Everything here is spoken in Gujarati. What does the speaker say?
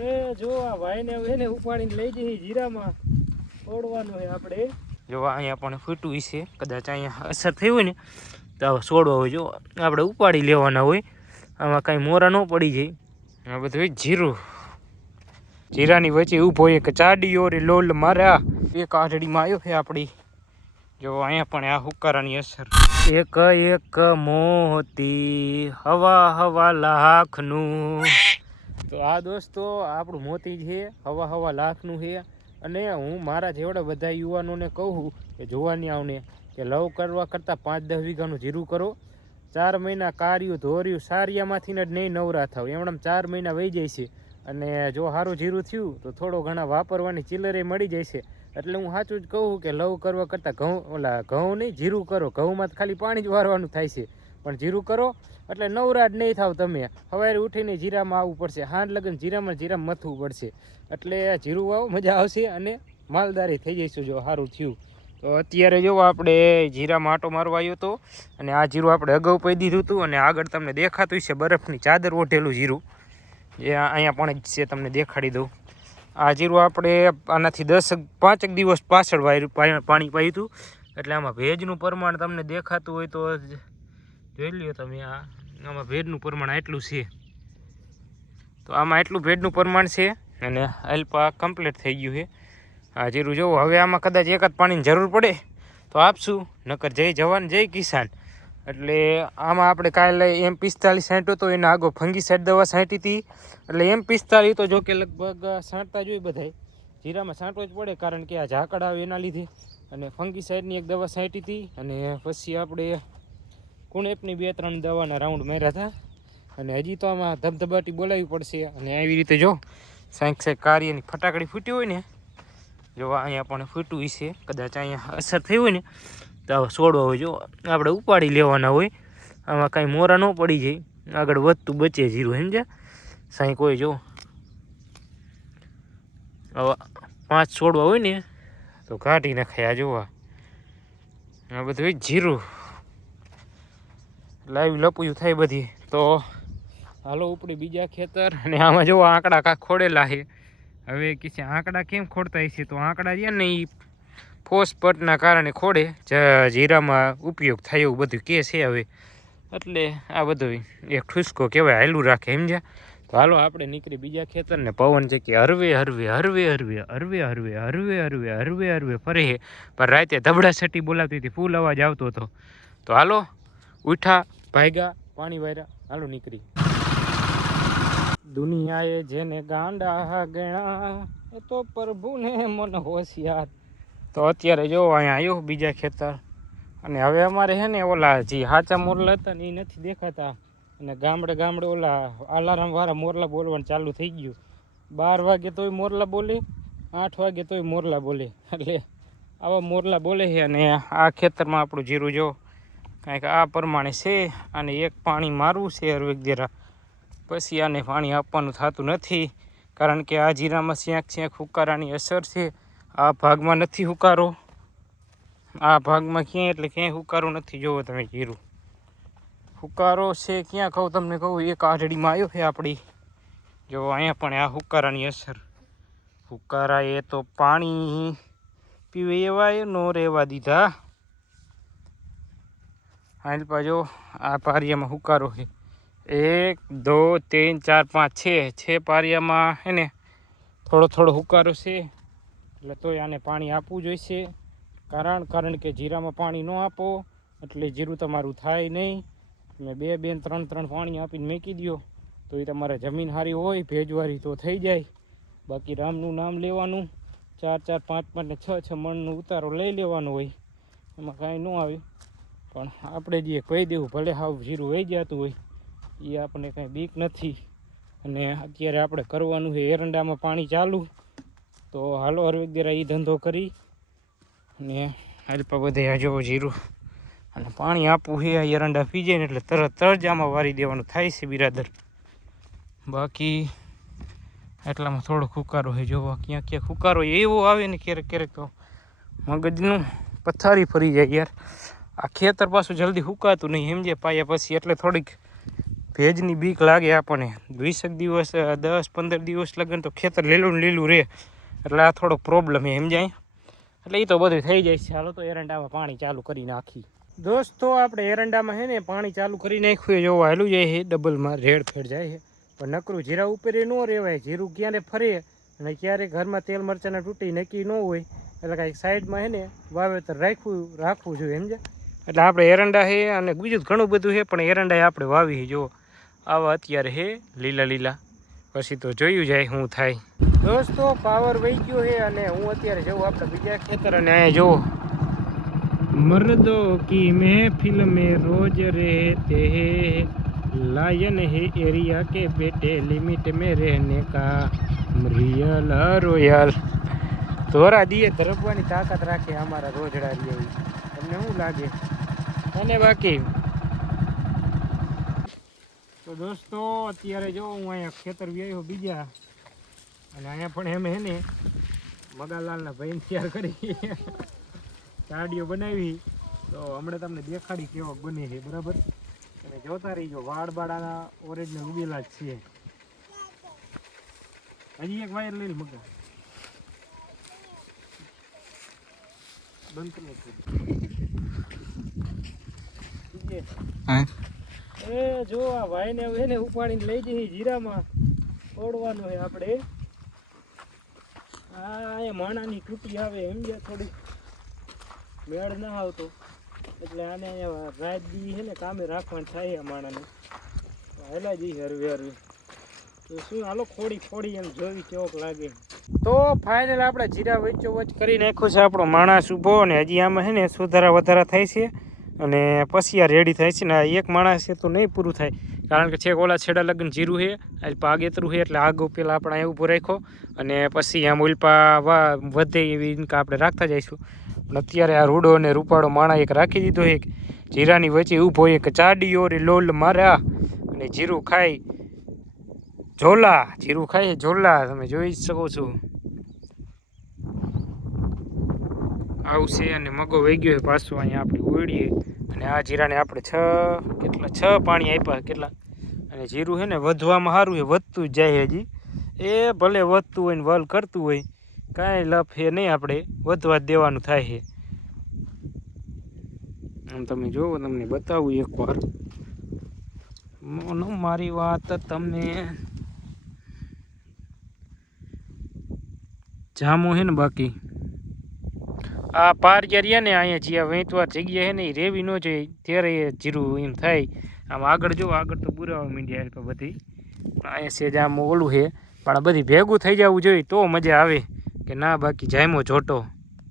એ જો આ ભાઈને એને ઉપાડીને લઈ જઈ જીરામાં છોડવાનું છે આપણે. જો અહીંયા પણ ફૂટવું છે, કદાચ અહીંયા અસર થઈ હોય ને તો છોડવા હોય. જો આપણે ઉપાડી લેવાના હોય, આમાં કાંઈ મોરા ન પડી જાય. આ બધું જીરું, જીરાની વચ્ચે ઊભો એક ચાડીઓ રે લોલ મારા એક આઢડીમાં આવ્યો છે આપણી. જો અહીંયા પણ આ હુકારાની અસર. એક એક મોતી હવા હવા લાખનું. તો આ દોસ્તો આપણું મોતી છે, હવા હવા લાખનું છે. અને હું મારા જેવડા બધા યુવાનોને કહું કે જોવાનિયાઓને કે લવ કરવા કરતાં 5-10 વીઘાનું જીરું કરો. 4 મહિના કાર્યું ધોર્યું સારિયામાંથી જ નહીં નવરા થાવ, એમણે 4 મહિના વહી જાય છે. અને જો સારું જીરું થયું તો થોડો ઘણા વાપરવાની ચિલ્લરે મળી જાય છે. એટલે હું સાચું જ કહું કે લવ કરવા કરતાં ઘઉં નહીં જીરું કરો. ઘઉંમાં ખાલી પાણી જ વારવાનું થાય છે, પણ જીરું કરો એટલે નવરા જ નહીં થાવ તમે. સવારે ઉઠીને જીરામાં આવવું પડશે, હાંડ લગન જીરામાં મથવું પડશે. એટલે જીરું વાવો, મજા આવશે અને માલદારી થઈ જઈશું જો સારું થયું. તો અત્યારે જો આપણે જીરામાં આંટો મારવા આવ્યો હતો, અને આ જીરું આપણે અગાઉ પી દીધું હતું. અને આગળ તમને દેખાતું છે બરફની ચાદર ઓઢેલું જીરું, જે અહીંયા પણ જ છે, તમને દેખાડી દઉં. આ જીરું આપણે આનાથી 5 દિવસ પાછળ પાણી પાયું હતું. એટલે આમાં ભેજનું પ્રમાણ તમને દેખાતું હોય તો જોઈ લ્યો તમે. આમાં ભેજનું પ્રમાણ એટલું છે, તો આમાં એટલું ભેજનું પ્રમાણ છે. અને અલ્પા કમ્પ્લીટ થઈ ગયું છે આ જીરું. જોવો હવે આમાં કદાચ એકાદ પાણીની જરૂર પડે તો આપશું, નકર જય જવાન જય કિસાન. એટલે આમાં આપણે કાલે M45 છાંટ્યો તો, એના આગો ફંગીસાઇડ દવા છાંટી હતી. એટલે M45 તો જો કે લગભગ છાંટતા જ હોય બધાય, જીરામાં છાંટવો જ પડે, કારણ કે આ ઝાકળ આવે એના લીધે. અને ફંગીસાઇડની એક દવા છાંટી હતી. અને પછી આપણે કુણેપની 2-3 દવાના રાઉન્ડ માર્યા હતા. અને હજી તો આમાં ધબધબાટી બોલાવવી પડશે. અને આવી રીતે જો સાંક કાર્યની ફટાકડી ફૂટી હોય ને, જો અહીંયા પણ ફૂટવું છે, કદાચ અહીંયા અસર થઈ હોય ને તો છોડવા હોય. જો આપણે ઉપાડી લેવાના હોય, આમાં કાંઈ મોરા ન પડી જાય, આગળ વધતું બચે જીરું, સમજ્યા સાંઈ. કોઈ જો હવે 5 છોડવા હોય ને તો કાઢી નાખાય. આ જોવા આ બધું જીરું લાઈવ લપુયું થાય બધી. તો હાલો ઉપડી બીજા ખેતર. અને આમાં જો આંકડા કાંક ખોડેલા છે. હવે કિસે આંકડા કેમ ખોડતા છે, તો આંકડા છે ને એ ફોસ્ફેટના કારણે ખોડે, જીરામાં ઉપયોગ થાય એવું બધું કે છે હવે. એટલે આ બધું એક ઠુસકો કહેવાય, હાલું રાખે, સમજ્યા. તો હાલો આપણે નીકળી બીજા ખેતરને. પવન છે કે હરવે હરવે હરવે હરવે હરવે હરવે હરવે હરવે હરવે હરવે ફરે છે. પણ રાતે ધબડા છટી બોલાવતી હતી, ફૂલ અવાજ આવતો હતો. તો હાલો ઉઠા ભાગ્યા પાણી વાર્યા, હાલો નીકળી. દુનિયાએ જેને ગાંડા ગણા એ તો પ્રભુને મન હોશિયાર. તો અત્યારે જો અહીંયા આવ્યો બીજા ખેતર. અને હવે અમારે છે ને ઓલા જે સાચા મોરલા હતા ને એ નથી દેખાતા. અને ગામડે ઓલા અલાર્મ વાળા મોરલા બોલવાનું ચાલુ થઈ ગયું. 12 વાગે તોય મોરલા બોલે, 8 વાગે તોય મોરલા બોલે. એટલે આવા મોરલા બોલે છે. અને આ ખેતરમાં આપણું જીરું જો કાંઈક આ પ્રમાણે છે. અને એક પાણી મારવું છે હરવેક, પછી આને પાણી આપવાનું થતું નથી, કારણ કે આ જીરામાં ક્યાંક હુકારાની અસર છે. આ ભાગમાં નથી હુકારો, આ ભાગમાં ક્યાંય એટલે ક્યાંય હુકારો નથી. જોવો તમે જીરું હુકારો છે ક્યાં કહું તમને, કહું એક આઢડીમાં આવ્યો છે આપણી. જો અહીંયા પણ આ હુકારાની અસર. હુકારા એ તો પાણી પીવે એવા નો રહેવા દીધા. હાલ જો આ પારિયામાં હુકારો છે. 1 2 3 4 5 6 પારિયામાં હે ને થોડો હુકારો છે. એટલે તોય આને પાણી આપવું જોઈશે, કારણ કે જીરામાં પાણી ન આપો એટલે જીરું તમારું થાય નહીં. તમે 2 3 પાણી આપીને મૂકી દો તો એ તમારે જમીન સારી હોય ભેજવાળી તો થઈ જાય. બાકી રામનું નામ લેવાનું, 4 5 ને 6 મણનું ઉતારો લઈ લેવાનો હોય, એમાં કાંઈ ન આવે. પણ આપણે જે કહી દેવું ભલે હાવ જીરું વહી જતું હોય એ આપણને કાંઈ બીક નથી. અને અત્યારે આપણે કરવાનું છે એરંડામાં પાણી ચાલુ. તો હાલો હરવેક દેરા એ ધંધો કરી અને હાલપા બધે જો જીરું અને પાણી આપવું છે. એરંડા પી જાય ને એટલે તરત જ આમાં વારી દેવાનું થાય છે બિરાદર. બાકી એટલામાં થોડોક હુકારો છે. જોવા ક્યાંક હુકારો એવો આવે ને ક્યારેક તો મગજનું પથારી ફરી જાય યાર. આ ખેતર પાછું જલ્દી હુકાતું નહીં, સમજે પાયા પછી. એટલે થોડીક ભેજની બીક લાગે આપણને. 20 દિવસ 10-15 દિવસ લગન તો ખેતર લીલું ને લીલું રહે, એટલે આ થોડો પ્રોબ્લેમ છે સમજાય. એટલે એ તો બધું થઈ જાય છે. હાલો તો એરંડામાં પાણી ચાલુ કરી નાખી. દોસ્તો આપણે એરંડામાં છે ને પાણી ચાલુ કરી નાખ્યું, જોવા હાલું જાય છે, ડબલમાં રેડ ફેડ જાય છે. પણ નકરું જીરા ઉપર ન રહેવાય. જીરું ક્યારે ફરે અને ક્યારે ઘરમાં તેલ મરચાંના તૂટી નક્કી ન હોય, એટલે કાંઈક સાઈડમાં છે ને વાવેતર રાખવું જોઈએ સમજ્યા. એટલે આપણે એરંડા છે અને બીજું ઘણું બધું છે, પણ એરંડા આપણે વાવી જો આવા અત્યારે છે લીલા લીલા. પછી તો જોયું જાય શું થાય. દોસ્તો પાવર વહી ગયો છે અને હું અત્યારે જવું આપણે બીજા ખેતર, અને અહીંયા જુઓ મર્દો કી મહેફિલ में रोज रहते हैं, लायन है एरिया के बेटे, लिमिट में रहने का रियल रोयल. ધોરા દીએ ધરપવાની તાકાત રાખે અમારા રોજડા જેવી. તમને શું લાગે? અને બાકી તો દોસ્તો અત્યારે જો હું અહીંયા ખેતર વ્યાયો બીજા, અને અહીંયા પણ એમ હે ને મગાલાલના ભાઈને તૈયાર કરી ચાડીઓ બનાવી. તો હમણાં તમને દેખાડી કેવો બને છે બરાબર. તમે જોતા રહીજો. વાળબાડાના ઓરિજિનલ ઉગેલા જ છે. હજી એક વાયર લઈને મગા બંધ કરી. એ જો આ ભાઈને એને ઉપાડીને લઈ જઈ જીરામાં છોડવાનું છે આપણે. આ માણાની તૂટી આવે સમજ્યા, થોડી મેળ ના આવતો, એટલે આને અહીંયા રાત દી છે ને કામે રાખવાનું થાય આ માણાને. હેલા જઈ હરવે હરવે તો શું હાલો ખોડી એમ જોવી કેવોક લાગે. તો ફાઇનલ આપણે જીરા વચ્ચો વચ કરી નાખ્યો છે આપણો માણસ ઊભો, અને હજી આમાં છે ને સુધારા વધારા થાય છે, અને પછી આ રેડી થાય છે. ને આ એક માણસ છે તો નહીં પૂરું થાય, કારણ કે છેક ઓલા છેડા લગન જીરું છે, આજ પાગેતરું છે, એટલે આગળ પેલા આપણે અહીંયા ઊભો રાખ્યો, અને પછી આમ ઉલ્પા વધે એવી ઇનકા આપણે રાખતા જઈશું. પણ અત્યારે આ રૂડો અને રૂપાળો માણા એક રાખી દીધો એક જીરાની વચ્ચે ઊભો, એક ચાડીઓ રે લોલ માર્યા, અને જીરું ખાઈ ઝોલા. જીરું ખાઈ ઝોલા, તમે જોઈ શકો છો. આવશે અને મગો વહી ગયો છે પાછો અહીંયા આપણે ઉડીએ. અને આ જીરાને આપણે 6 પાણી આપ્યા કેટલા. અને જીરું છે ને વધવામાં સારું છે, વધતું જ જાય હજી. એ ભલે વધતું હોય ને વલ કરતું હોય, કાંઈ લફ એ નહીં, આપણે વધવા જ દેવાનું થાય છે. આમ તમે જુઓ, તમને બતાવું એકવાર. મારી વાત તમને જામો છે ને. બાકી આ પાર રહ્યા ને અહીંયા જ્યાં વેચવા જગ્યા છે ને એ રેવી ન જોઈએ, ત્યારે એ જીરું એમ થાય. આમ આગળ જો, આગળ તો બુરાવા મીડિયા બધી, પણ અહીંયા સેજ આમ ઓલું છે. પણ બધી ભેગું થઈ જવું જોઈએ તો મજા આવે કે ના, બાકી જાયમો જોટો.